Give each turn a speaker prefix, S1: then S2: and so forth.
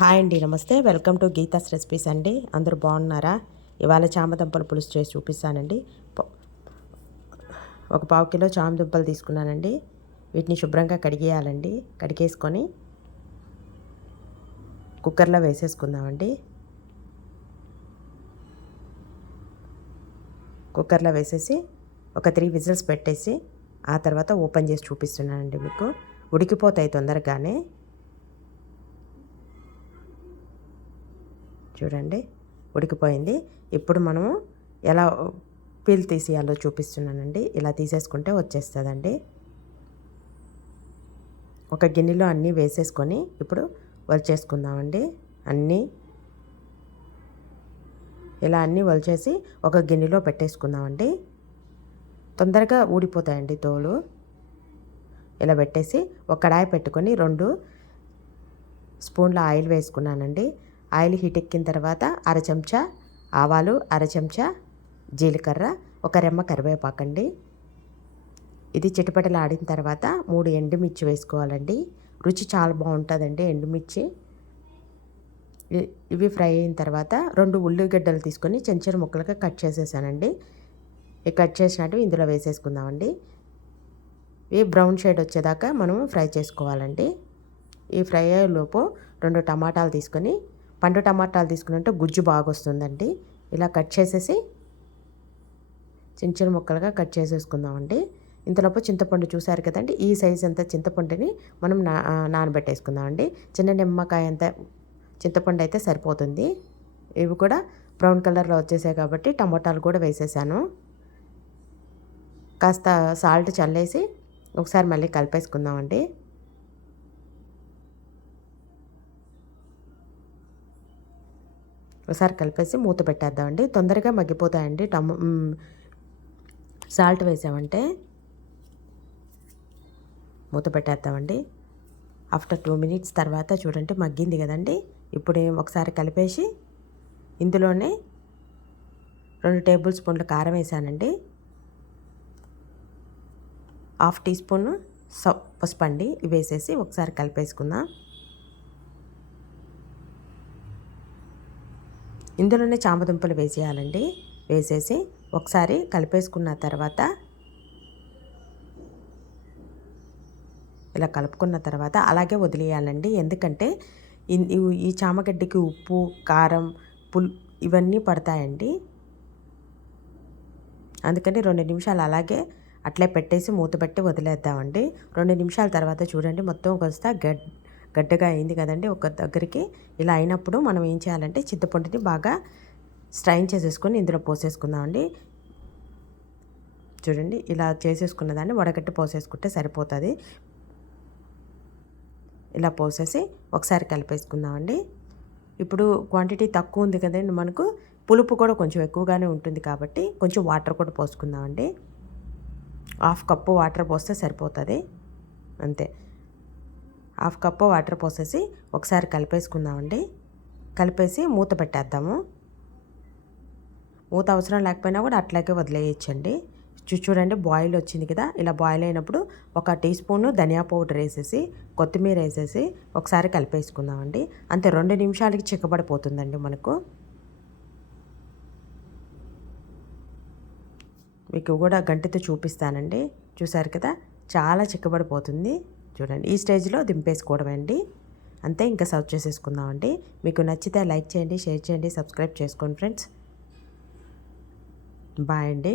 S1: Hi అండి నమస్తే. Welcome to Geetha's recipes అండి. అందరూ బాగున్నారా? ఇవాళ చామదుంపల పులుసు చేసి చూపిస్తానండి. ఒక పావు కిలో చామదుంపలు తీసుకున్నానండి. వీటిని శుభ్రంగా కడిగేయాలండి. కడిగేసుకొని కుక్కర్లో వేసేసుకుందామండి. కుక్కర్లో వేసేసి ఒక త్రీ విజిల్స్ పెట్టేసి ఆ తర్వాత ఓపెన్ చేసి చూపిస్తున్నానండి మీకు. ఉడికిపోతాయి తొందరగానే. చూడండి ఉడికిపోయింది. ఇప్పుడు మనము ఎలా పీల్ తీసేయాలో చూపిస్తున్నానండి. ఇలా తీసేసుకుంటే వచ్చేస్తుందండి. ఒక గిన్నెలో అన్నీ వేసేసుకొని ఇప్పుడు వలిచేసుకుందామండి. అన్నీ ఇలా అన్నీ వలిచేసి ఒక గిన్నెలో పెట్టేసుకుందామండి. తొందరగా ఊడిపోతాయండి తోలు. ఇలా పెట్టేసి ఒక కడాయి పెట్టుకొని రెండు స్పూన్ల ఆయిల్ వేసుకున్నానండి. ఆయిల్ హీట్ ఎక్కిన తర్వాత అర చెంచా ఆవాలు అర చెంచా జీలకర్ర ఒక రెమ్మ కరివేపాకండి. ఇది చిటపటలు ఆడిన తర్వాత మూడు ఎండుమిర్చి వేసుకోవాలండి. రుచి చాలా బాగుంటుందండి ఎండుమిర్చి. ఇవి ఫ్రై అయిన తర్వాత రెండు ఉల్లిగడ్డలు తీసుకొని చిన్న చిన్న ముక్కలుగా కట్ చేసేసానండి. ఇవి కట్ చేసినట్టు ఇందులో వేసేసుకుందామండి. ఇవి బ్రౌన్ షేడ్ వచ్చేదాకా మనం ఫ్రై చేసుకోవాలండి. ఈ ఫ్రై అయ్యేలోపు రెండు టమాటాలు తీసుకొని పండు టమాటాలు తీసుకున్నట్టు గుజ్జు బాగా వస్తుందండి ఇలా కట్ చేసేసి చిన్న చిన్న ముక్కలుగా కట్ చేసేసుకుందామండి. ఇంతలోపు చింతపండు చూసారు కదండి ఈ సైజ్ అంత చింతపండుని మనం నా నానబెట్టేసుకుందామండి. చిన్న నిమ్మకాయ అంత చింతపండు అయితే సరిపోతుంది. ఇవి కూడా బ్రౌన్ కలర్లో వచ్చేసాయి కాబట్టి టమాటాలు కూడా వేసేసాను. కాస్త సాల్ట్ చల్లేసి ఒకసారి మళ్ళీ కలిపేసుకుందామండి. ఒకసారి కలిపేసి మూత పెట్టేద్దామండి. తొందరగా మగ్గిపోతాయండి. టమ సాల్ట్ వేసామంటే మూత పెట్టేద్దామండి. ఆఫ్టర్ టూ మినిట్స్ తర్వాత చూడండి మగ్గింది కదండి. ఇప్పుడు ఒకసారి కలిపేసి ఇందులోనే రెండు టేబుల్ స్పూన్ల కారం వేసానండి. హాఫ్ టీ స్పూన్ స పసుపు అండి ఇవి వేసేసి ఒకసారి కలిపేసుకుందాం. ఇందులోనే చామదుంపలు వేసేయాలండి. వేసేసి ఒకసారి కలిపేసుకున్న తర్వాత ఇలా కలుపుకున్న తర్వాత అలాగే వదిలేయాలండి. ఎందుకంటే ఈ చామగడ్డకి ఉప్పు కారం పుల్ ఇవన్నీ పడతాయండి. అందుకని రెండు నిమిషాలు అలాగే అట్లే పెట్టేసి మూత పెట్టి వదిలేద్దామండి. రెండు నిమిషాల తర్వాత చూడండి మొత్తం కొస్తా గడ్ గడ్డగా అయింది కదండి ఒక దగ్గరికి ఇలా అయినప్పుడు మనం ఏం చేయాలంటే చింతపండుని బాగా స్ట్రైన్ చేసేసుకొని ఇందులో పోసేసుకుందామండి. చూడండి ఇలా చేసేసుకున్న దాన్ని వడగట్టి పోసేసుకుంటే సరిపోతుంది. ఇలా పోసేసి ఒకసారి కలిపేసుకుందామండి. ఇప్పుడు క్వాంటిటీ తక్కువ ఉంది కదండి మనకు పులుపు కూడా కొంచెం ఎక్కువగానే ఉంటుంది కాబట్టి కొంచెం వాటర్ కూడా పోసుకుందామండి. హాఫ్ కప్పు వాటర్ పోస్తే సరిపోతుంది. అంతే. హాఫ్ కప్పు వాటర్ పోసేసి ఒకసారి కలిపేసుకుందామండి. కలిపేసి మూత పెట్టేద్దాము. మూత అవసరం లేకపోయినా కూడా అట్లాగే వదిలేయచ్చండి. చూ చూడండి బాయిల్ వచ్చింది కదా ఇలా బాయిల్ అయినప్పుడు ఒక టీ స్పూన్ ధనియా పౌడర్ వేసేసి కొత్తిమీర వేసేసి ఒకసారి కలిపేసుకుందామండి. అంతే రెండు నిమిషాలకి చిక్కబడిపోతుందండి మనకు. మీకు కూడా గంటితో చూపిస్తానండి. చూసారు కదా చాలా చిక్కబడిపోతుంది. చూడండి. ఈ స్టేజ్లో దింపేసుకోవడమండి. అంతే ఇంకా సర్వ్ చేసేసుకుందామండి. మీకు నచ్చితే లైక్ చేయండి షేర్ చేయండి సబ్స్క్రైబ్ చేసుకోండి ఫ్రెండ్స్. బాయ్ అండి.